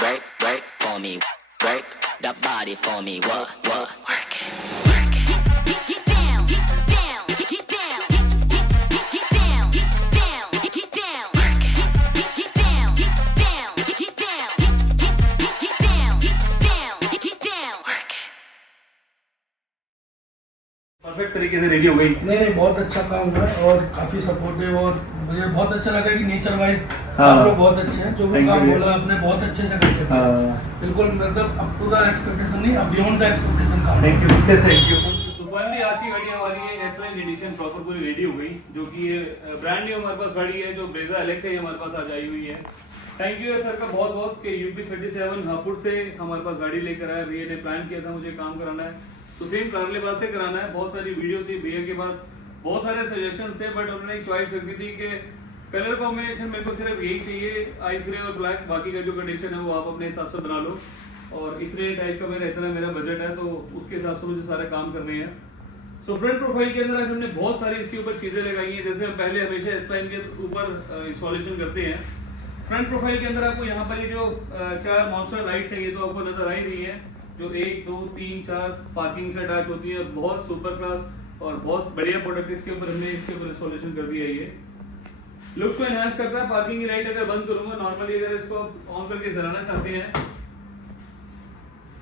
work for me, work the body for me, what, work it. Get down, get down, get down, get down, get down, get down, get down, get down, get down, get down, get down, work it. Perfect तरीके से ready हो गई। नहीं बहुत अच्छा काम हुआ है और काफी सपोर्टिव और मुझे बहुत अच्छा लगा कि नेचर वाइज हाँ। आप लोग बहुत अच्छे हैं। जो भी Thank काम you। बोला आपने बहुत अच्छे से करके किया। हाँ। बिल्कुल मतलब अब टू द एक्सपेक्टेशन नहीं, अब बियॉन्ड द एक्सपेक्टेशन काम। Thank you thank you. तो फाइनली आज की गाड़ी हमारी है एस लाइन एडिशन प्रॉपर पूरी रेडी हो गई, जो कि ये ब्रांड न्यू हमारे पास गाड़ी है, जो ब्रेजा एलेक्स है, हमारे पास आज आई हुई है। थैंक यू है सर का बहुत बहुत कि यूपी 37 हापुड़ से हमारे पास गाड़ी लेकर आया। भैया ने प्लान किया था मुझे काम कराना है तो सेम कारलेबाज से कराना है। बहुत सारी वीडियो थी भैया के पास, बहुत सारे सजेशन थे, बट उन्होंने एक चॉइस रखी थी कि कलर कॉम्बिनेशन मेरे को सिर्फ यही चाहिए, आइस ग्रे और ब्लैक, बाकी का जो कंडीशन है वो आप अपने हिसाब से बना लो। और इतने टाइप का मेरा बजट है तो उसके हिसाब से मुझे सारे काम करने हैं। सो फ्रंट प्रोफाइल के अंदर आज हमने बहुत सारी इसके ऊपर चीजें लगाई हैं, जैसे हम पहले हमेशा इस लाइन के ऊपर इंस्टॉलेशन करते हैं। फ्रंट प्रोफाइल के अंदर आपको यहाँ पर ये जो 4 मॉन्स्टर लाइट्स हैं ये तो आपको नजर आ ही रही है, जो 1 2 3 4 पार्किंग से अटैच होती है। बहुत सुपर क्लास और बहुत बढ़िया प्रोडक्ट इसके ऊपर हमने इसके ऊपर इंस्टॉलेशन कर दिया है। ये लुक को एनहांस करता है। पार्किंग की लाइट अगर बंद करूंगा नॉर्मली, अगर इसको ऑन करके जलाना चाहते हैं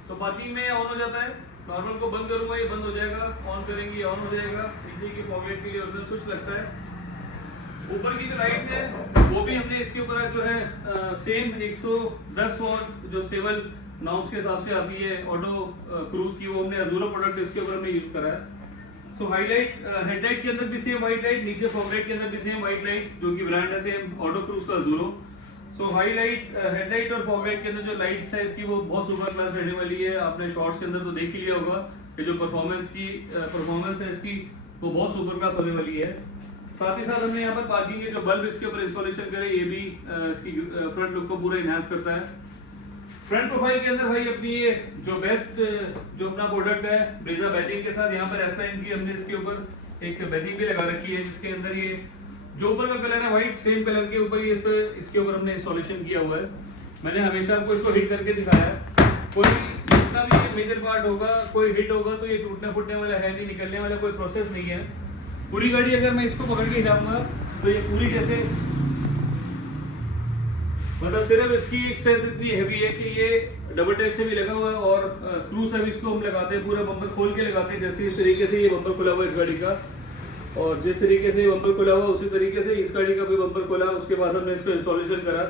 तो पार्किंग में ऑन हो जाता है। नॉर्मल को बंद करूंगा ये बंद हो जाएगा, ऑन करेंगे ऑन हो जाएगा। नीचे की पॉकेट के लिए ओरिजिनल स्विच लगता है। ऊपर की जो लाइट्स है वो भी हमने इसके ऊपर जो है सेम 110 वॉट जो स्टेबल नॉर्म्स के हिसाब से आती है ऑटो क्रूज की, वो हमने अजूरो प्रोडक्ट इसके ऊपर हमने यूज करा है। सो हाईलाइट हेडलाइट के अंदर भी सेम व्हाइट लाइट, नीचे फॉगलाइट के अंदर भी सेम व्हाइट लाइट, जो कि ब्रांड है सेम ऑटो क्रूज का अजूरो। सो हाईलाइट हेडलाइट और फॉगलाइट के अंदर जो लाइट्स है इसकी वो बहुत सुपर क्लास रहने वाली है। आपने शॉर्ट्स के अंदर तो देख ही लिया होगा कि जो परफॉर्मेंस है इसकी वो बहुत सुपर क्लास होने वाली है। साथ ही साथ हमने यहाँ पर पार्किंग के जो बल्ब इसके ऊपर इंस्टॉलेशन करे, ये भी इसकी फ्रंट लुक को पूरा इनहांस करता है। फ्रंट प्रोफाइल के अंदर भाई अपनी ये जो बेस्ट जो अपना प्रोडक्ट है ब्रेजा बैजिंग के साथ, यहाँ पर एस लाइन की हमने इसके ऊपर एक बैजिंग भी लगा रखी है, जिसके अंदर ये जो ऊपर का कलर है व्हाइट, सेम कलर के ऊपर ये इसके ऊपर हमने इंस्टॉलेशन किया हुआ है। मैंने हमेशा आपको इसको हिट करके दिखाया है। कोई जितना भी मेजर पार्ट होगा, कोई हिट होगा तो ये टूटने फूटने वाला है नहीं, निकलने वाला कोई प्रोसेस नहीं है। पूरी गाड़ी अगर मैं इसको पकड़ के हिलाऊंगा तो ये पूरी जैसे मतलब सिर्फ इसकी एक स्ट्रेंथ इतनी हैवी है कि ये डबल टेप से भी लगा हुआ है और स्क्रू से भी इसको हम लगाते हैं, पूरा बम्पर खोल के लगाते हैं। जैसे इस तरीके से ये बम्पर खुला हुआ है इस गाड़ी का, और जिस तरीके से ये बम्पर खुला हुआ उसी तरीके से इस गाड़ी का भी बम्पर खोला। उसके बाद हमने इसको इंस्टॉलेशन करा।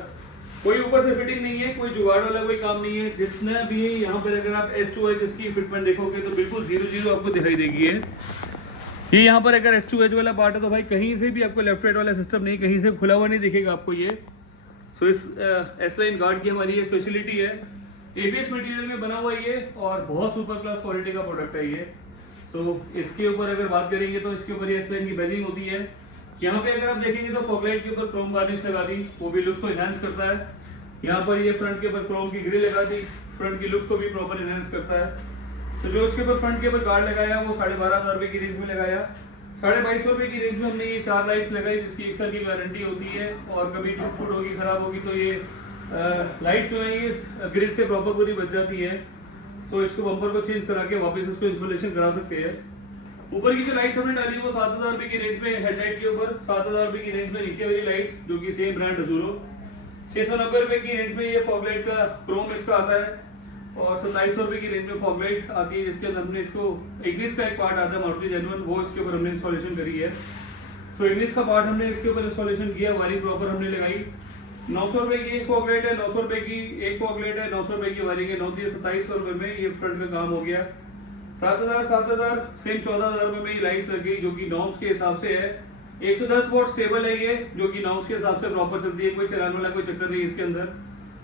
कोई ऊपर से फिटिंग नहीं है, कोई जुगाड़ वाला कोई काम नहीं है। जितना भी यहाँ पर अगर आप S2H इसकी फिटमेंट देखोगे तो बिल्कुल 0-0 आपको दिखाई देगी है। ये यहाँ पर अगर S2H वाला पार्ट है तो भाई कहीं से भी आपको लेफ्ट राइट वाला सिस्टम नहीं, कहीं से खुला हुआ नहीं दिखेगा आपको ये। सो इस एस लाइन गार्ड की हमारी ये स्पेशलिटी है। ABS मटेरियल में बना हुआ ये और बहुत सुपर क्लास क्वालिटी का प्रोडक्ट है ये। सो इसके ऊपर अगर बात करेंगे तो इसके ऊपर ये एस लाइन की बैजिंग होती है। यहाँ पे अगर आप देखेंगे तो फॉगलाइट के ऊपर क्रोम गार्निश लगा दी, वो भी लुक्स को एनहांस करता है। यहाँ पर ये फ्रंट के ऊपर क्रोम की ग्रिल लगा दी, फ्रंट की लुक्स को भी प्रॉपर एनहांस करता है। तो जो इसके ऊपर फ्रंट के ऊपर गार्ड लगाया वो 12,500 रुपए की रेंज में लगाया। 2,250 रुपए की रेंज में हमने ये 4 लाइट्स लगाई, जिसकी 1 साल की गारंटी होती है। और कभी टूट फूट होगी, खराब होगी तो ये लाइट जो है ये ग्रिल से प्रॉपर पूरी बच जाती है। सो इसको बम्पर को चेंज करा के वापस इसको इंस्टॉलेशन करा सकते हैं। ऊपर की जो लाइट्स हमने डाली वो 7,000 रुपए की रेंज में, हेडलाइट के ऊपर 7,000 रुपए की रेंज में नीचे वाली लाइट्स जो कि सेम ब्रांड अजूरो। 690 रुपए की रेंज में ये फॉगलाइट का क्रोम इसका आता है, और 2700 रुपए की रेंज में फॉगलाइट आती है, जिसके अंदर हमने इसको इग्निस का एक पार्ट आता है मारुति जेन्युइन, वो इसके ऊपर हमने इंस्टॉलेशन करी है। सो इग्निस का पार्ट हमने इसके ऊपर इंस्टॉलेशन किया, वायरिंग प्रॉपर हमने लगाई। 900 रुपए की एक फॉगलाइट है, 900 रुपए की एक फॉगलाइट है, 900 रुपए की वायरिंग है। 2700 रुपए में ये फ्रंट में काम हो गया। 7,000 सेम 14,000 रुपए में ये लाइट्स लग गई, जो कि नॉर्म्स के हिसाब से है। 110 वोल्ट स्टेबल है ये, जो कि नॉर्म्स के हिसाब से प्रॉपर चलती है, कोई चलाने वाला कोई चक्कर नहीं है इसके अंदर।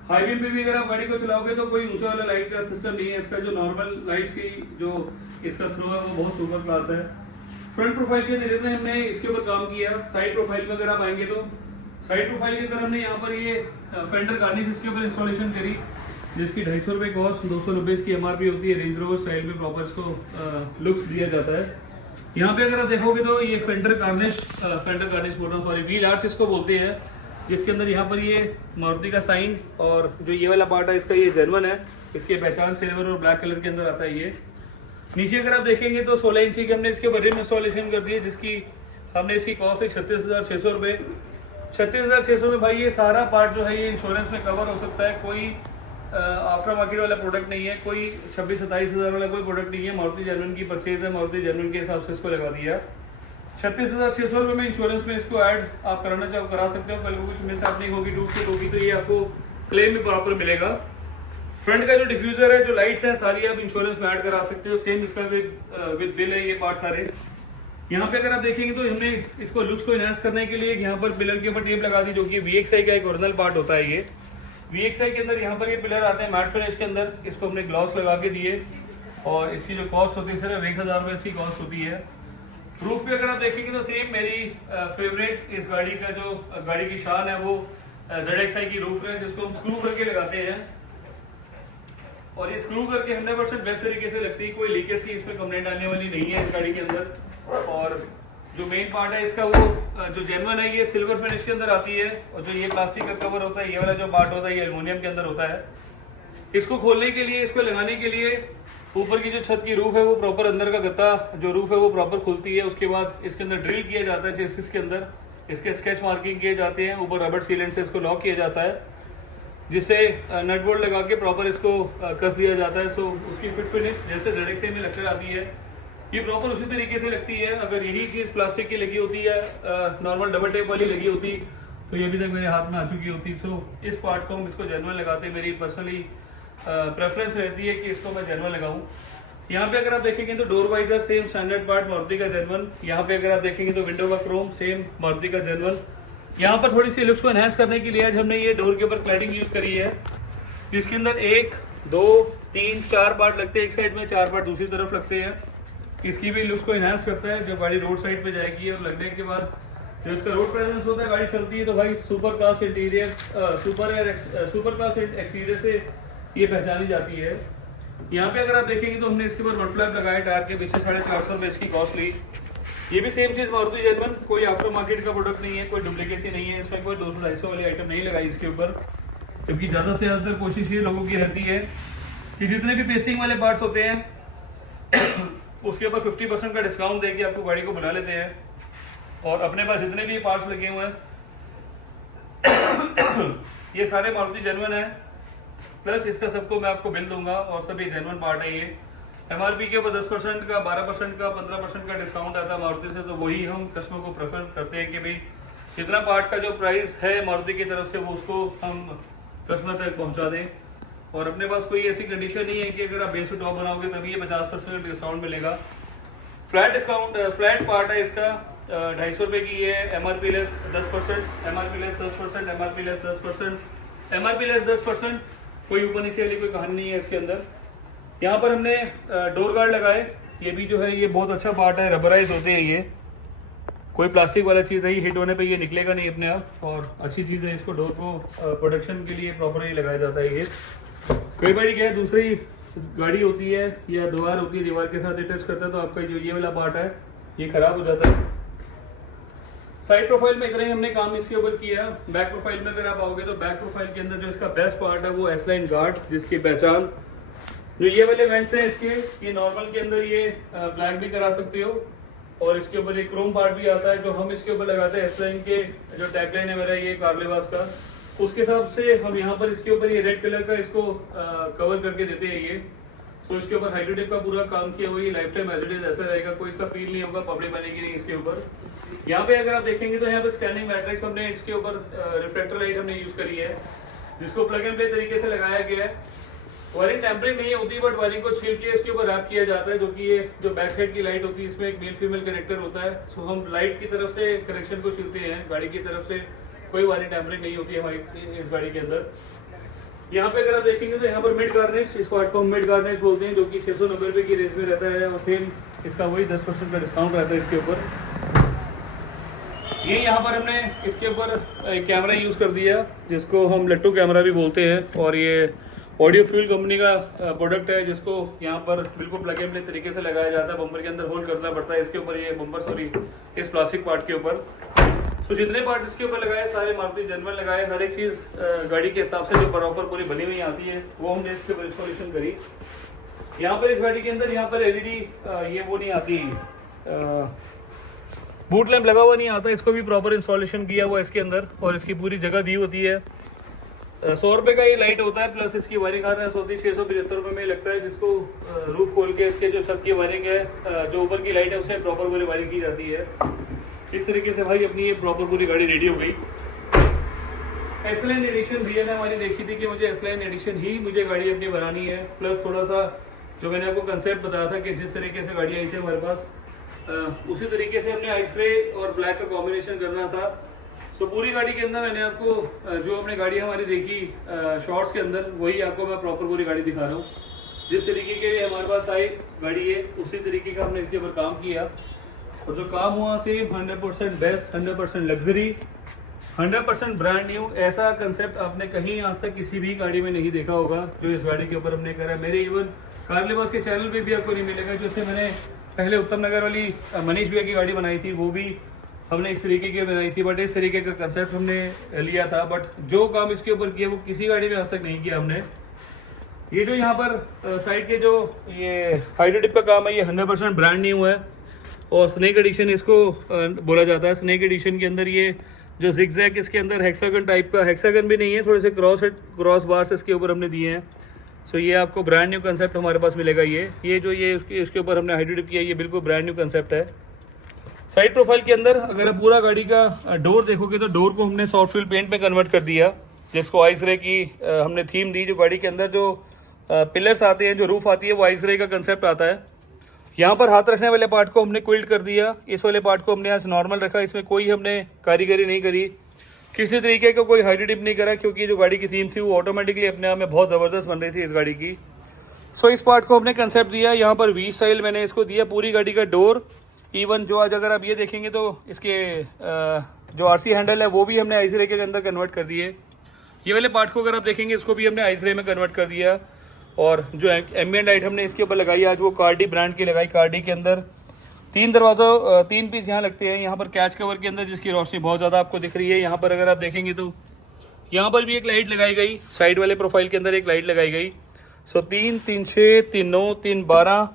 हाईवे पे भी अगर आप गाड़ी को चलाओगे तो कोई ऊंचा वाला लाइट का सिस्टम नहीं है इसका। जो नॉर्मल लाइट्स की जो इसका थ्रो है वो बहुत सुपर क्लास है। फ्रंट प्रोफाइल के अंदर हमने इसके ऊपर काम किया। साइड प्रोफाइल में अगर आप आएंगे तो साइड प्रोफाइल के अंदर हमने यहाँ पर ये फेंडर गार्निश इसके ऊपर इंस्टॉलेशन करी, जिसकी 250 रुपए कॉस्ट, 200 रुपए इसकी MRP होती है। रेंज रोवर स्टाइल में प्रॉपर इसको लुक्स दिया जाता है। यहाँ पे अगर आप देखोगे तो ये फेंडर गार्निश व्हील आर्ट्स इसको बोलते हैं। जिसके अंदर यहाँ पर ये मारुति का साइन और जो ये वाला पार्ट है इसका ये जेन्युइन है। इसकी पहचान सिल्वर और ब्लैक कलर के अंदर आता है ये। नीचे अगर आप देखेंगे तो 16 इंची की हमने इसके ऊपर रिम इंस्टॉलेशन कर दी है, जिसकी हमने इसकी कॉस्ट है 36,600 रुपये। 36,600 में भाई ये सारा पार्ट जो है ये इंश्योरेंस में कवर हो सकता है। कोई आफ्टर मार्केट वाला प्रोडक्ट नहीं है, कोई 26-27 हज़ार वाला कोई प्रोडक्ट नहीं है। मारुति जेन्युइन की परचेज है, मारुति जेन्युइन के हिसाब से इसको लगा दिया। 36,600 रुपये में इंश्योरेंस में इसको ऐड आप कराना चाहो करा सकते हो। कल को कुछ मिस हैपनिंग होगी, टूट फूट होगी तो ये आपको क्लेम भी प्रॉपर मिलेगा। फ्रंट का जो डिफ्यूजर है, जो लाइट्स हैं, सारी आप इंश्योरेंस में ऐड करा सकते हो। सेम इसका विद बिल है ये पार्ट सारे। यहाँ पे अगर आप देखेंगे तो हमने इसको लुक्स को इनहांस करने के लिए यहाँ पर पिलर के ऊपर टेप लगा दी, जो कि VXI का एक ओरिजिनल पार्ट होता है ये। VXI के अंदर यहाँ पर ये पिलर आते हैं मैट फिनिश के अंदर। इसको हमने ग्लॉस लगा के दिए और इसकी जो कॉस्ट होती है सिर्फ 1,000 रुपये इसकी कॉस्ट होती है। रूफ पे अगर आप देखेंगे तो सेम मेरी फेवरेट इस गाड़ी का जो गाड़ी की शान है वो ZXI की रूफ है, जिसको हम स्क्रू करके लगाते हैं। और ये स्क्रू करके 100% बेस्ट तरीके से लगती है। कोई लीकेज की इसमें कंप्लेंट आने वाली नहीं है इस गाड़ी के अंदर। और जो मेन पार्ट है इसका वो जो जेन्युइन है ये सिल्वर फिनिश के अंदर आती है। और जो ये प्लास्टिक का कवर होता है, ये वाला जो पार्ट होता है ये एल्युमिनियम के अंदर होता है। इसको खोलने के लिए, इसको लगाने के लिए ऊपर की जो छत की रूफ है वो प्रॉपर, अंदर का गत्ता जो रूफ है वो प्रॉपर खुलती है। उसके बाद इसके अंदर ड्रिल किया जाता है चेसिस के अंदर, इसके स्केच मार्किंग किए जाते हैं। ऊपर रबर सीलेंट से इसको लॉक किया जाता है, जिससे नट बोल्ट लगा के प्रॉपर इसको कस दिया जाता है। सो उसकी फिट फिनिश जैसे ZXI में लगकर आती है ये प्रॉपर उसी तरीके से लगती है। अगर यही चीज़ प्लास्टिक की लगी होती है, नॉर्मल डबल टेप वाली लगी होती तो ये अभी तक मेरे हाथ में आ चुकी होती। सो इस पार्ट को हम इसको जेन्युइन लगाते हैं। मेरी पर्सनली प्रेफरेंस रहती है कि इसको मैं जेन्युइन लगाऊं। यहाँ पे अगर आप देखेंगे तो door visor same standard part Maruti का जेन्युइन। यहाँ पे अगर आप देखेंगे तो विंडो का क्रोम सेम मारुति का जेन्युइन। यहाँ पर थोड़ी सी लुक्स को एनहांस करने के लिए आज हमने ये डोर के ऊपर क्लैडिंग यूज करी है, जिसके अंदर 1, 2, 3, 4 पार्ट लगते हैं एक साइड में, 4 पार्ट दूसरी तरफ लगते हैं। इसकी भी लुक्स को एनहांस करता है। जब गाड़ी रोड साइड पे जाएगी और लगने के बाद जो इसका रोड प्रेजेंस होता है, गाड़ी चलती है तो भाई super class interior, super class exterior से ये पहचानी जाती है। यहाँ पे अगर आप देखेंगे तो हमने इसके ऊपर मड फ्लैप लगाया टायर के पीछे, 450 रुपये इसकी कॉस्ट ली। ये भी सेम चीज़ मारुति जेन्युइन, कोई आफ्टर मार्केट का प्रोडक्ट नहीं है, कोई डुप्लीकेसी नहीं है। इसमें कोई 200-250 वाली आइटम नहीं लगाई इसके ऊपर। जबकि ज़्यादा से ज़्यादातर कोशिश ये लोगों की रहती है कि जितने भी पेस्टिंग वाले पार्ट्स होते हैं उसके ऊपर 50% का डिस्काउंट देके आपको गाड़ी को बना लेते हैं। और अपने पास जितने भी पार्ट्स लगे हुए हैं ये सारे मारुति जेन्युइन है, प्लस इसका सबको मैं आपको बिल दूंगा और सभी जेन्युइन पार्ट है। ये MRP के ऊपर 10% का, 12% का, 15% का डिस्काउंट आता है मारुति से। तो वही हम कस्टमर को प्रेफर करते हैं कि भाई जितना पार्ट का जो प्राइस है मारुति की तरफ से वो उसको हम कस्टमर तक पहुंचा दें। और अपने पास कोई ऐसी कंडीशन नहीं है कि अगर आप बेस टू टॉप बनाओगे तभी ये 50% डिस्काउंट मिलेगा। फ्लैट डिस्काउंट, फ्लैट पार्ट है इसका 250 रुपये की है। MRP less 10%, MRP less 10%, MRP less 10%, MRP less 10%। कोई ऊपर नीचे वाली कोई कहानी नहीं है इसके अंदर। यहाँ पर हमने डोर गार्ड लगाए। ये भी जो है ये बहुत अच्छा पार्ट है, रबराइज होते हैं ये, कोई प्लास्टिक वाला चीज़ नहीं, हिट होने पे ये निकलेगा नहीं अपने आप। और अच्छी चीज़ है, इसको डोर को प्रोटेक्शन के लिए प्रॉपर ही लगाया जाता है। ये कई बार क्या है, दूसरी गाड़ी होती है या दीवार होती है, दीवार के साथ टच करता है तो आपका जो ये वाला पार्ट है ये खराब हो जाता है। साइड प्रोफाइल में इतना ही हमने काम इसके ऊपर किया। बैक प्रोफाइल में अगर आप आओगे तो बैक प्रोफाइल के अंदर जो इसका बेस्ट पार्ट है वो S-लाइन गार्ड, जिसकी पहचान जो ये वाले वेंट्स हैं इसके, ये नॉर्मल के अंदर ये ब्लैक भी करा सकते हो। और इसके ऊपर एक क्रोम पार्ट भी आता है जो हम इसके ऊपर लगाते हैं। S-लाइन के जो टैगलाइन है मेरा ये कार्लेवास का, उसके हिसाब से हम यहाँ पर इसके ऊपर ये रेड कलर का इसको कवर करके देते हैं ये। तो इसके ऊपर हाइड्रोटेप का पूरा काम किया हुआ है। Life time as it is ऐसा रहेगा, कोई इसका फील नहीं होगा, पपड़ी बनेगी नहीं इसके ऊपर। यहाँ पे अगर आप देखेंगे तो यहाँ पे स्कैनिंग मैट्रिक्स हमने इसके ऊपर रिफ्लेक्टर लाइट हमने यूज करी है, जिसको प्लग एंड प्ले तरीके से लगाया गया है। वायरिंग टेम्परिंग नहीं होती, बट वायरिंग को छील के इसके ऊपर रैप किया जाता है। जो कि ये जो बैक साइड की लाइट होती है इसमें एक मेल फीमेल कनेक्टर होता है। सो हम लाइट की तरफ से कनेक्शन को छीलते हैं, गाड़ी की तरफ से कोई वायरिंग टेम्परिंग नहीं होती है हमारी इस गाड़ी के अंदर। यहाँ पे अगर आप देखेंगे तो यहाँ पर मिड गार्निश, इस पार्ट को हम मिड गार्निश बोलते हैं, जो कि 690 रुपये की रेंज में रहता है। और सेम इसका वही 10% का डिस्काउंट रहता है इसके ऊपर। ये यहाँ पर हमने इसके ऊपर कैमरा यूज़ कर दिया, जिसको हम लट्टू कैमरा भी बोलते हैं। और ये ऑडियो फ्यूल कंपनी का प्रोडक्ट है, जिसको यहाँ पर बिल्कुल प्लग एंड प्ले तरीके से लगाया जाता है। बम्पर के अंदर होल्ड करना पड़ता है इसके ऊपर, ये बम्पर सॉरी इस प्लास्टिक पार्ट के ऊपर। तो जितने पार्ट इसके ऊपर लगाए सारे मारुति जेन्युइन लगाए, हर एक चीज़ गाड़ी के हिसाब से जो प्रॉपर पूरी बनी हुई आती है वो हमने इसके ऊपर इंस्टॉलेशन करी। यहाँ पर इस गाड़ी के अंदर यहाँ पर एलईडी ये वो नहीं आती, बूट लैंप लगा हुआ नहीं आता, इसको भी प्रॉपर इंस्टॉलेशन किया हुआ इसके अंदर और इसकी पूरी जगह दी होती है। 100 रुपये का ये लाइट होता है, प्लस इसकी वायरिंग आ रहा है 675 रुपये में लगता है, जिसको रूफ खोल के इसके जो छत की वायरिंग है, जो ऊपर की लाइट है उससे प्रॉपर पूरी वायरिंग की जाती है। इस तरीके से भाई अपनी ये प्रॉपर पूरी गाड़ी रेडी हो गई। एसलाइन एडिशन भैया ने हमारी देखी थी कि मुझे एसलाइन एडिशन ही मुझे गाड़ी अपनी बनानी है, प्लस थोड़ा सा जो मैंने आपको कंसेप्ट बताया था कि जिस तरीके से गाड़ी आई थी हमारे पास उसी तरीके से हमने आइस ग्रे और ब्लैक का कॉम्बिनेशन करना था। सो पूरी गाड़ी के अंदर मैंने आपको जो अपनी गाड़ी हमारी देखी शॉर्ट्स के अंदर वही आपको मैं प्रॉपर पूरी गाड़ी दिखा रहा हूँ। जिस तरीके के हमारे पास आई गाड़ी है उसी तरीके का हमने इसके ऊपर काम किया और जो काम हुआ same 100% best, 100% luxury, 100% brand new. ऐसा कंसेप्ट आपने कहीं आज तक किसी भी गाड़ी में नहीं देखा होगा जो इस गाड़ी के ऊपर हमने करा। मेरे इवन कार लिबास के चैनल पे भी आपको नहीं मिलेगा। जैसे मैंने पहले उत्तम नगर वाली मनीष भैया की गाड़ी बनाई थी वो भी हमने इस तरीके की बनाई थी, बट इस तरीके का कंसेप्ट हमने लिया था, बट जो काम इसके ऊपर किया वो किसी गाड़ी में आज तक नहीं किया हमने। ये जो यहाँ पर साइड के जो ये हाइड्रोटिप का काम है ये 100% ब्रांड न्यू है और स्नेक एडिशन इसको बोला जाता है। स्नेक एडिशन के अंदर ये जो जिगजैग इसके अंदर हेक्सागन टाइप का, हेक्सागन भी नहीं है, थोड़े से क्रॉस बार्स इसके ऊपर हमने दिए हैं। सो ये आपको ब्रांड न्यू कंसेप्ट हमारे पास मिलेगा। ये जो ये इसके ऊपर हमने हाइड्रोटिप किया ये बिल्कुल ब्रांड न्यू कंसेप्ट है। साइड प्रोफाइल के अंदर अगर आप पूरा गाड़ी का डोर देखोगे तो डोर को हमने सॉफ्ट फिल पेंट में कन्वर्ट कर दिया, जिसको आइस रे की हमने थीम दी। जो गाड़ी के अंदर जो पिलर्स आते हैं, जो रूफ आती है वो आइस रे का कंसेप्ट आता है। यहाँ पर हाथ रखने वाले पार्ट को हमने क्विल्ट कर दिया, इस वाले पार्ट को हमने यहाँ से नॉर्मल रखा। इसमें कोई हमने कारीगरी नहीं करी, किसी तरीके का कोई हाइड्रोटिप नहीं करा, क्योंकि जो गाड़ी की थीम थी वो ऑटोमेटिकली अपने आप में बहुत ज़बरदस्त बन रही थी इस गाड़ी की। सो इस पार्ट को हमने कंसेप्ट दिया। यहाँ पर वी स्टाइल मैंने इसको दिया। पूरी गाड़ी का डोर इवन जो आज अगर आप ये देखेंगे तो इसके जो आरसी हैंडल है वो भी हमने आइस रे के अंदर कन्वर्ट कर दिए। ये वाले पार्ट को अगर आप देखेंगे इसको भी हमने आइस रे में कन्वर्ट कर दिया। और जो एम्बिएंट लाइट हमने इसके ऊपर लगाई आज वो कार्डी ब्रांड की लगाई। कार्डी के अंदर 3 दरवाज़ों 3 पीस यहाँ लगते हैं। यहाँ पर कैच कवर के अंदर जिसकी रोशनी बहुत ज़्यादा आपको दिख रही है। यहाँ पर अगर आप देखेंगे तो यहाँ पर भी एक लाइट लगाई गई, साइड वाले प्रोफाइल के अंदर एक लाइट लगाई गई। सो 3, 3, 6, 3, 9, 3, 12,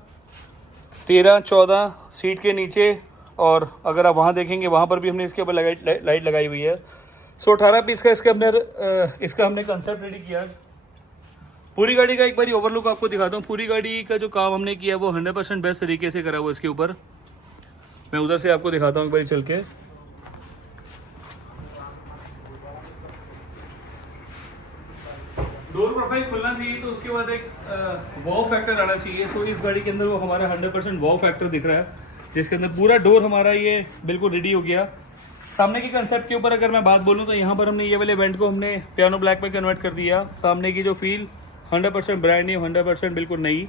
13, 14 सीट के नीचे, और अगर आप वहाँ देखेंगे वहाँ पर भी हमने इसके ऊपर लाइट लगाई हुई है। सो 18 पीस का इसका हमने कंसेप्ट रेडी किया। पूरी गाड़ी का एक बारी ओवरलुक आपको दिखाता हूँ। पूरी गाड़ी का जो काम हमने किया वो 100% बेस्ट तरीके से करा हुआ इसके ऊपर। मैं उधर से आपको दिखाता हूँ एक बारी चल के। डोर प्रोफाइल खुलना चाहिए तो उसके बाद एक वाव फैक्टर आना चाहिए। सो इस गाड़ी के अंदर वो हमारा 100% वाव फैक्टर दिख रहा है, जिसके अंदर पूरा डोर हमारा ये बिल्कुल रेडी हो गया। सामने के कंसेप्ट के ऊपर अगर मैं बात बोलूँ तो यहाँ पर हमने ये वाले इवेंट को हमने पियानो ब्लैक में कन्वर्ट कर दिया। सामने की जो फील 100% ब्रांड न्यू, 100% बिल्कुल नई।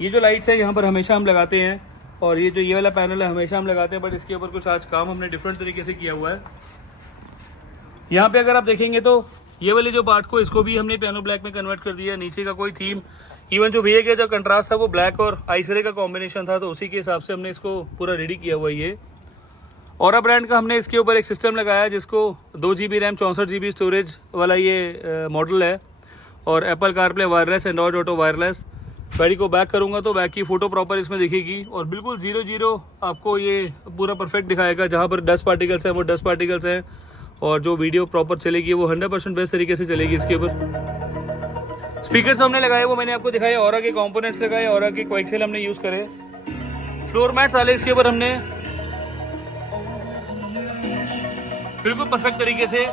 ये जो लाइट्स है यहाँ पर हमेशा हम लगाते हैं, और ये जो ये वाला पैनल है हमेशा हम लगाते हैं, बट इसके ऊपर कुछ आज काम हमने डिफरेंट तरीके से किया हुआ है। यहाँ पे अगर आप देखेंगे तो ये वाले जो पार्ट को इसको भी हमने पियानो ब्लैक में कन्वर्ट कर दिया। नीचे का कोई थीम, इवन जो भैया का जो कंट्रास्ट था वो ब्लैक और आइस रे का कॉम्बिनेशन था, तो उसी के हिसाब से हमने इसको पूरा रेडी किया हुआ। ये औरा ब्रांड का हमने इसके ऊपर एक सिस्टम लगाया जिसको 2 GB रैम 64 GB स्टोरेज वाला ये मॉडल है, और Apple CarPlay wireless, Android auto wireless. गाड़ी को बैक करूँगा तो बैक की फ़ोटो प्रॉपर इसमें दिखेगी, और बिल्कुल 0-0 आपको ये पूरा परफेक्ट दिखाएगा। जहाँ पर डस्ट पार्टिकल्स हैं वो डस्ट पार्टिकल्स हैं, और जो वीडियो प्रॉपर चलेगी वो 100% बेस्ट तरीके से चलेगी। इसके ऊपर स्पीकर्स हमने लगाए वो मैंने आपको दिखाया, औरा के कंपोनेंट्स लगाए, औरा के कोएक्सियल हमने यूज़ करे। फ्लोर मैट्स वाले इसके ऊपर हमने बिल्कुल परफेक्ट तरीके से,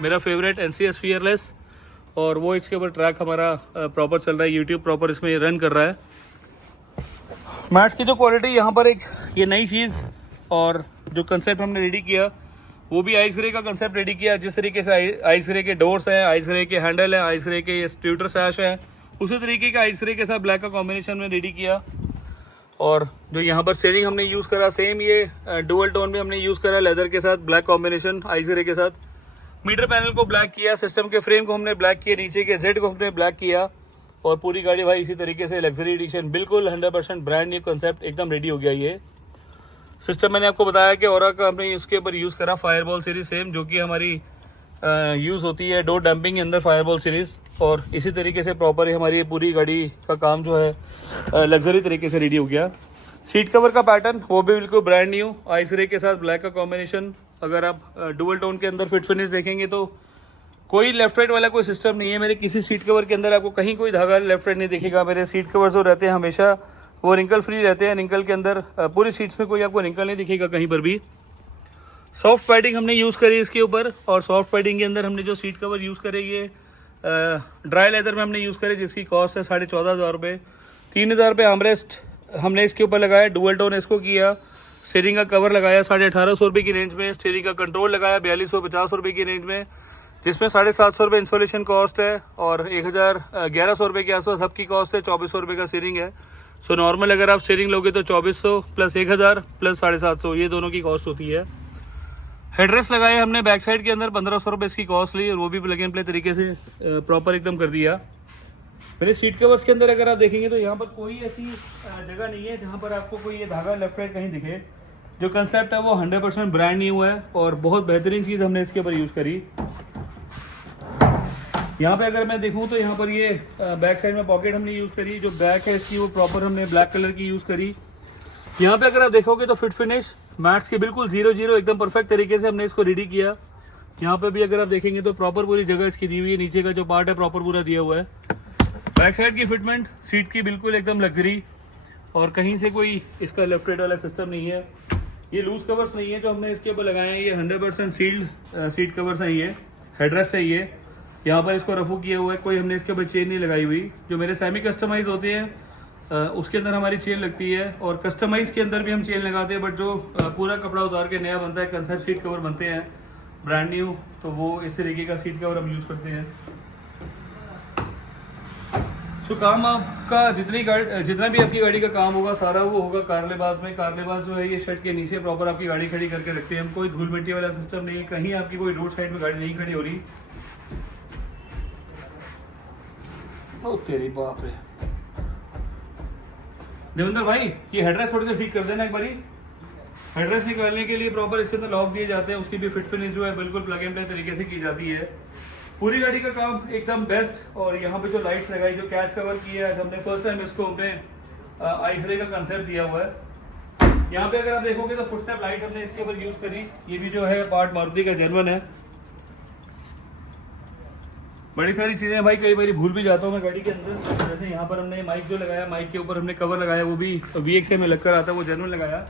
मेरा फेवरेट NCS फियरलेस, और वो इसके ऊपर ट्रैक हमारा प्रॉपर चल रहा है, यूट्यूब प्रॉपर इसमें रन कर रहा है। मैट्स की जो क्वालिटी यहाँ पर एक ये नई चीज़, और जो कंसेप्ट हमने रेडी किया वो भी आइस ग्रे का कंसेप्ट रेडी किया। जिस तरीके से आइस ग्रे के डोर्स हैं, आइस ग्रे के हैंडल हैं, आइस ग्रे के ट्यूटर सैश हैं, उसी तरीके का आइस ग्रे के साथ ब्लैक का कॉम्बिनेशन में रेडी किया। और जो यहाँ पर स्टीयरिंग हमने यूज़ करा सेम ये डुअल टोन में हमने यूज़ करा, लेदर के साथ ब्लैक कॉम्बिनेशन आइस ग्रे के साथ। मीटर पैनल को ब्लैक किया, सिस्टम के फ्रेम को हमने ब्लैक किया, नीचे के जेड को हमने ब्लैक किया, और पूरी गाड़ी भाई इसी तरीके से लग्जरी एडिशन बिल्कुल 100% ब्रांड न्यू कंसेप्ट एकदम रेडी हो गया। ये सिस्टम मैंने आपको बताया कि औरा का हमने इसके ऊपर यूज़ करा फायरबॉल सीरीज सेम, जो कि हमारी यूज़ होती है डोर डंपिंग के अंदर फायरबॉल सीरीज़। और इसी तरीके से प्रॉपर हमारी पूरी गाड़ी का काम जो है लग्जरी तरीके से रेडी हो गया। सीट कवर का पैटर्न वो भी बिल्कुल ब्रांड न्यू, आइस रे के साथ ब्लैक का कॉम्बिनेशन। अगर आप डुअल टोन के अंदर फिट फिनिश देखेंगे तो कोई लेफ्ट राइट वाला कोई सिस्टम नहीं है। मेरे किसी सीट कवर के अंदर आपको कहीं कोई धागा लेफ्ट राइट नहीं दिखेगा। मेरे सीट कवर जो रहते हैं हमेशा वो रिंकल फ्री रहते हैं। रिंकल के अंदर पूरी सीट्स में कोई आपको रिंकल नहीं दिखेगा कहीं पर भी। सॉफ्ट पैडिंग हमने यूज़ करी इसके ऊपर, और सॉफ्ट पैडिंग के अंदर हमने जो सीट कवर यूज़ करे ये ड्राई लेदर में हमने यूज़ करे, जिसकी कॉस्ट है 14,500 रुपये। 3,000 रुपये आर्मरेस्ट हमने इसके ऊपर लगाया, डुअल टोन इसको किया। स्टीयरिंग का कवर लगाया 1850 रुपये की रेंज में। स्टीयरिंग का कंट्रोल लगाया 4250 रुपये की रेंज में, जिसमें 750 रुपये इंस्टॉलेशन कॉस्ट है और 1100 रुपये के आसपास सबकी कॉस्ट है। 2400 रुपये का स्टीयरिंग है। सो नॉर्मल अगर आप स्टीयरिंग लोगे तो 2400 प्लस 1000 प्लस 750 ये दोनों की कॉस्ट होती है। हेडरेस्ट लगाए हमने बैक साइड के अंदर 1500 रुपये इसकी कॉस्ट ली, और वो भी प्लग एंड प्ले तरीके से प्रॉपर एकदम कर दिया। मेरे सीट कवर्स के अंदर अगर आप देखेंगे तो यहाँ पर कोई ऐसी जगह नहीं है जहाँ पर आपको कोई ये धागा लेफ्ट राइट कहीं दिखे। जो कंसेप्ट है वो 100% ब्रांड न्यू है और बहुत बेहतरीन चीज़ हमने इसके ऊपर यूज़ करी। यहाँ पे अगर मैं देखूँ तो यहाँ पर ये बैक साइड में पॉकेट हमने यूज़ करी। जो बैक है इसकी वो प्रॉपर हमने ब्लैक कलर की यूज़ करी। यहाँ पे अगर आप देखोगे तो फिट फिनिश मैट्स की बिल्कुल 0-0 एकदम परफेक्ट तरीके से हमने इसको रेडी किया। यहाँ पे भी अगर आप देखेंगे तो प्रॉपर पूरी जगह इसकी दी हुई है। नीचे का जो पार्ट है प्रॉपर पूरा दिया हुआ है। बैक साइड की फिटमेंट सीट की बिल्कुल एकदम लग्जरी, और कहीं से कोई इसका लेफ्ट राइट वाला सिस्टम नहीं है। ये लूज कवर्स नहीं है जो हमने इसके ऊपर लगाए हैं, ये 100% सील्ड सीट कवर्स हैं। ये हेडरेस्ट है। ये यहाँ पर इसको रफू किया हुआ है, कोई हमने इसके ऊपर चेन नहीं लगाई हुई। जो मेरे सेमी कस्टमाइज होते हैं उसके अंदर हमारी चेन लगती है, और कस्टमाइज के अंदर भी हम चेन लगाते हैं। बट जो पूरा कपड़ा उतार के नया बनता है, कंसेप्ट सीट कवर बनते हैं ब्रांड न्यू, तो वो इस तरीके का सीट कवर हम यूज़ करते हैं। सो काम आपका जितना भी आपकी गाड़ी का काम होगा सारा वो होगा कारलेबाज में। कारलेबाज जो है ये शर्ट के नीचे प्रॉपर आपकी गाड़ी खड़ी करके रखते हैं हम। कोई धूल मिट्टी वाला सिस्टम नहीं है, कहीं आपकी कोई रोड साइड में गाड़ी नहीं खड़ी हो रही। ओ तेरी बाप रे देवेंद्र भाई, ये हेडरेस्ट थोड़े से ठीक कर देना एक बारी। हेडरेस्ट निकालने के लिए प्रॉपर इसके अंदर लॉक दिए जाते हैं, उसकी भी फिट फिनिश जो है बिल्कुल प्लग एंड प्ले तरीके से की जाती है। पूरी गाड़ी का काम एकदम बेस्ट। और यहाँ पे जो लाइट्स लगाई, जो कैच कवर की है, हमने फर्स्ट टाइम इसको हमने आइस रे का कंसेप्ट दिया हुआ है। यहाँ पे अगर आप देखोगे तो फुटस्टेप लाइट हमने इसके ऊपर यूज करी। ये भी जो है पार्ट मारुति का जेन्युइन है। बड़ी सारी चीजें भाई कई बार भूल भी जाता हूँ मैं गाड़ी के अंदर। जैसे यहाँ पर हमने माइक जो लगाया, माइक के ऊपर हमने कवर लगाया, वो भी VXA में लगकर आता है, वो जेन्युइन लगाया।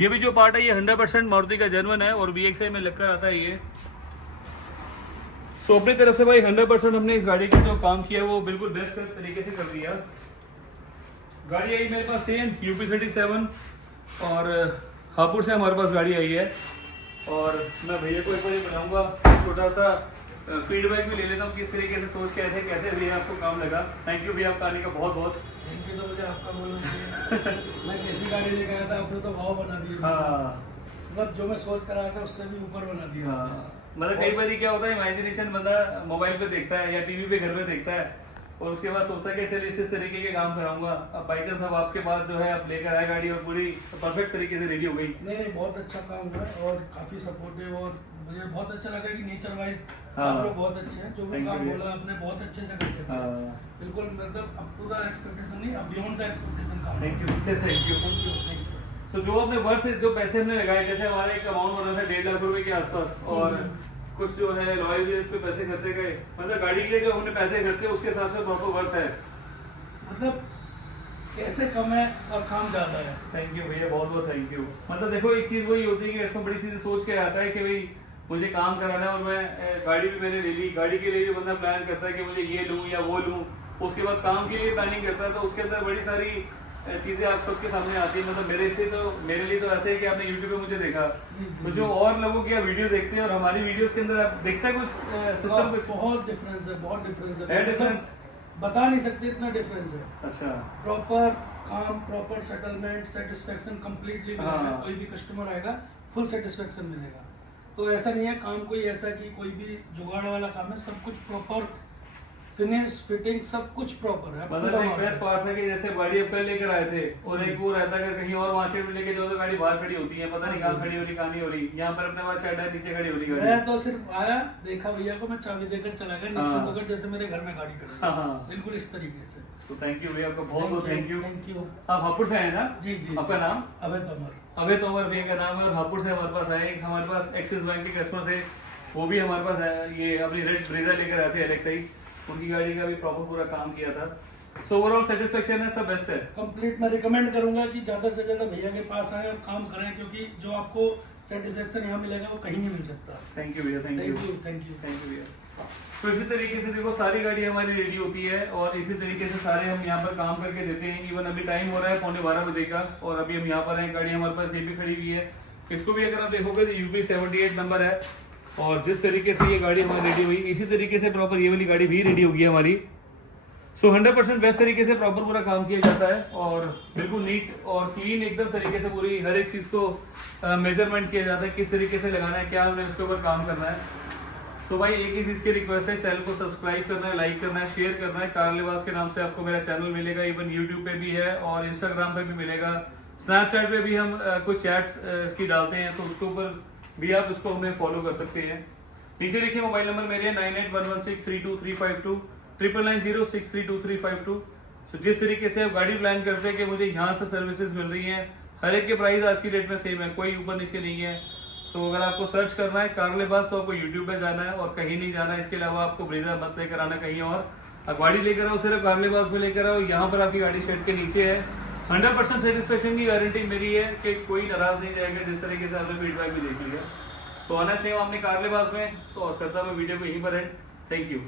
ये भी जो पार्ट है ये 100% मारुति का जेन्युइन है और VXA में लगकर आता है ये। सो अपनी तरफ से भाई 100% हमने इस गाड़ी का जो काम किया वो बिल्कुल बेस्ट तरीके से कर दिया। गाड़ी आई मेरे पास सेम UP37 और हापुड़ से हमारे पास गाड़ी आई है। और मैं भैया को एक बार बुलाऊंगा, छोटा सा फीडबैक भी ले लेता हूँ किस तरीके से सोच के आए थे, कैसे भैया आपको काम लगा। थैंक यू भैया आपका आने का बहुत बहुत। Thank you. तो मुझे आपका बोलना चाहिए। मैं कैसी गाड़ी लेके आया था, आपने तो भाव बना दिया। हाँ, मतलब जो मैं सोच कर आया था उससे भी ऊपर बना दिया। हाँ, मतलब कई बार क्या होता है, इमेजिनेशन बंदा मोबाइल पे देखता है या टीवी पे घर में देखता है और उसके बाद सोचता है कि चलिए इस तरीके के काम कराऊंगा। अब बाई चांस अब आपके पास जो है आप लेकर आए गाड़ी और पूरी परफेक्ट तरीके से रेडी हो गई। नहीं, बहुत अच्छा काम हुआ और काफी सपोर्टिव, और मुझे बहुत अच्छा लगा कि नेचर वाइज हाँ। आप लोग बहुत अच्छे हैं। जो भी काम बोला आपने बहुत अच्छे से करके था। हाँ। बिल्कुल, मतलब अप टू द एक्सपेक्टेशन नहीं, अब बियॉन्ड द एक्सपेक्टेशन काम। Thank you. तो जो अपने वर्थ जो पैसे हमने लगाए, जैसे हमारे एक अमाउंट बना था 1.5 लाख रुपए के आसपास, और कुछ जो है लॉयल व्हील्स पे पैसे खर्चे गए, मतलब गाड़ी के जो हमने पैसे खर्चे उसके हिसाब से प्रॉपर वर्थ है। मतलब कैसे कम है और काम ज्यादा है। थैंक यू भैया, बहुत बहुत थैंक यू। मतलब देखो एक चीज वही होती है कि इसमें बड़ी चीज सोच के आता है कि भाई मुझे काम कराना है, और मैं गाड़ी भी मैंने ले ली। गाड़ी के लिए भी बंदा प्लान करता है कि मुझे ये लूँ या वो लूँ, उसके बाद काम के लिए प्लानिंग करता है, तो उसके अंदर बड़ी सारी चीजें आप सबके सामने आती है। मतलब मेरे लिए तो ऐसे है कि आपने YouTube पे मुझे देखा, तो जो और लोगों की वीडियो देखते हैं और हमारी वीडियोस के अंदर आप देखता है कुछ सिस्टम कुछ बहुत डिफरेंस है, बहुत डिफरेंस है। है डिफरेंस, बता नहीं सकते इतना डिफरेंस है। अच्छा, प्रॉपर काम, प्रॉपर सेटलमेंट, सेटिस्फेक्शन कंप्लीटली मिलेगा। हाँ। कोई भी कस्टमर आएगा फुल सेटिस्फेक्शन मिलेगा। तो ऐसा नहीं है काम कोई ऐसा कि कोई भी जुगाड़ वाला काम है, सब कुछ प्रॉपर फिनिश फिटिंग सब कुछ प्रॉपर है। मतलब एक बेस्ट पार्ट है कि जैसे गाड़ी अब कल लेकर आए थे और एक वो रहता है अगर कहीं और मार्केट में लेके जाओ तो गाड़ी बाहर खड़ी होती है, पता नहीं कहाँ खड़ी हो रही कहाँ नहीं हो रही। यहाँ पर अपने पास शेड है, नीचे खड़ी हो रही गाड़ी। मैं तो सिर्फ आया, देखा भैया को, मैं चाबी देकर चला गया निश्चिंत होकर, जैसे मेरे घर में गाड़ी खड़ी है। हाँ। बिल्कुल इस तरीके से। तो थैंक यू भैया, आपका बहुत बहुत थैंक यू। Thank you. आप हापुड़ से आए ना? जी जी। आपका नाम? अभय तोमर। अभय तोमर भैया का नाम है और हापुड़ से हमारे पास आए। एक हमारे पास एक्सिस बैंक के कस्टमर थे, वो भी हमारे पास आए, ये अपनी रेड ब्रेजा लेकर आए थे LXi, उनकी गाड़ी का भी प्रॉपर पूरा काम किया था। सो ओवरऑल सेटिस्फेक्शन है, सब बेस्ट है। कंप्लीट मैं रिकमेंड करूंगा कि ज्यादा से ज्यादा भैया के पास आए और काम करें, क्योंकि जो आपको सेटिस्फेक्शन यहाँ मिलेगा वो कहीं नहीं मिल सकता। थैंक यू भैया, thank you thank you. Thank you भैया। तो इसी तरीके से देखो सारी गाड़ी हमारी रेडी होती है और इसी तरीके से सारे हम यहाँ पर काम करके देते हैं। इवन अभी टाइम हो रहा है 12:15 बजे का और अभी हम यहाँ पर हैं, गाड़ी हमारे पास ये भी खड़ी हुई है। इसको भी अगर आप देखोगे तो UP 78 नंबर है और जिस तरीके से ये गाड़ी हमारी रेडी हुई इसी तरीके से प्रॉपर ये वाली गाड़ी भी रेडी होगी हमारी। सो 100% बेस्ट तरीके से प्रॉपर पूरा काम किया जाता है और बिल्कुल नीट और क्लीन एकदम तरीके से पूरी हर एक चीज़ को मेजरमेंट किया जाता है, किस तरीके से लगाना है, क्या हमने उसके ऊपर काम करना है। सो भाई एक ही चीज़ की रिक्वेस्ट है, चैनल को सब्सक्राइब करना है, लाइक करना है, शेयर करना है। कार लिबास के नाम से आपको मेरा चैनल मिलेगा, इवन यूट्यूब पे भी है और इंस्टाग्राम पे भी मिलेगा, स्नैपचैट पे भी हम कुछ चैट्स इसकी डालते हैं, तो उसके ऊपर भी आप उसको हमें फॉलो कर सकते हैं। नीचे देखिए मोबाइल नंबर मेरे है 9811632352 9990632352। सो जिस तरीके से आप गाड़ी प्लान करते हैं कि मुझे यहाँ से सर्विसेज मिल रही हैं, हर एक के प्राइस आज की डेट में सेम है, कोई ऊपर नीचे नहीं है। सो अगर आपको सर्च करना है कार लिबास तो आपको यूट्यूब पे जाना है और कहीं नहीं जाना है। इसके अलावा आपको ब्रेजा मत लेकर आना कहीं और, आप गाड़ी लेकर आओ सिर्फ कार लिबास में लेकर आओ। यहाँ पर आपकी गाड़ी शेड के नीचे है। 100% सेटिस्फेक्शन की गारंटी मेरी है कि कोई नाराज नहीं जाएगा, जिस तरीके से आपने फीडबैक भी देख लिया। सो आना सेम आपने कार लिबास में। सो और करता मैं वीडियो को यहीं पर एंड। Thank you.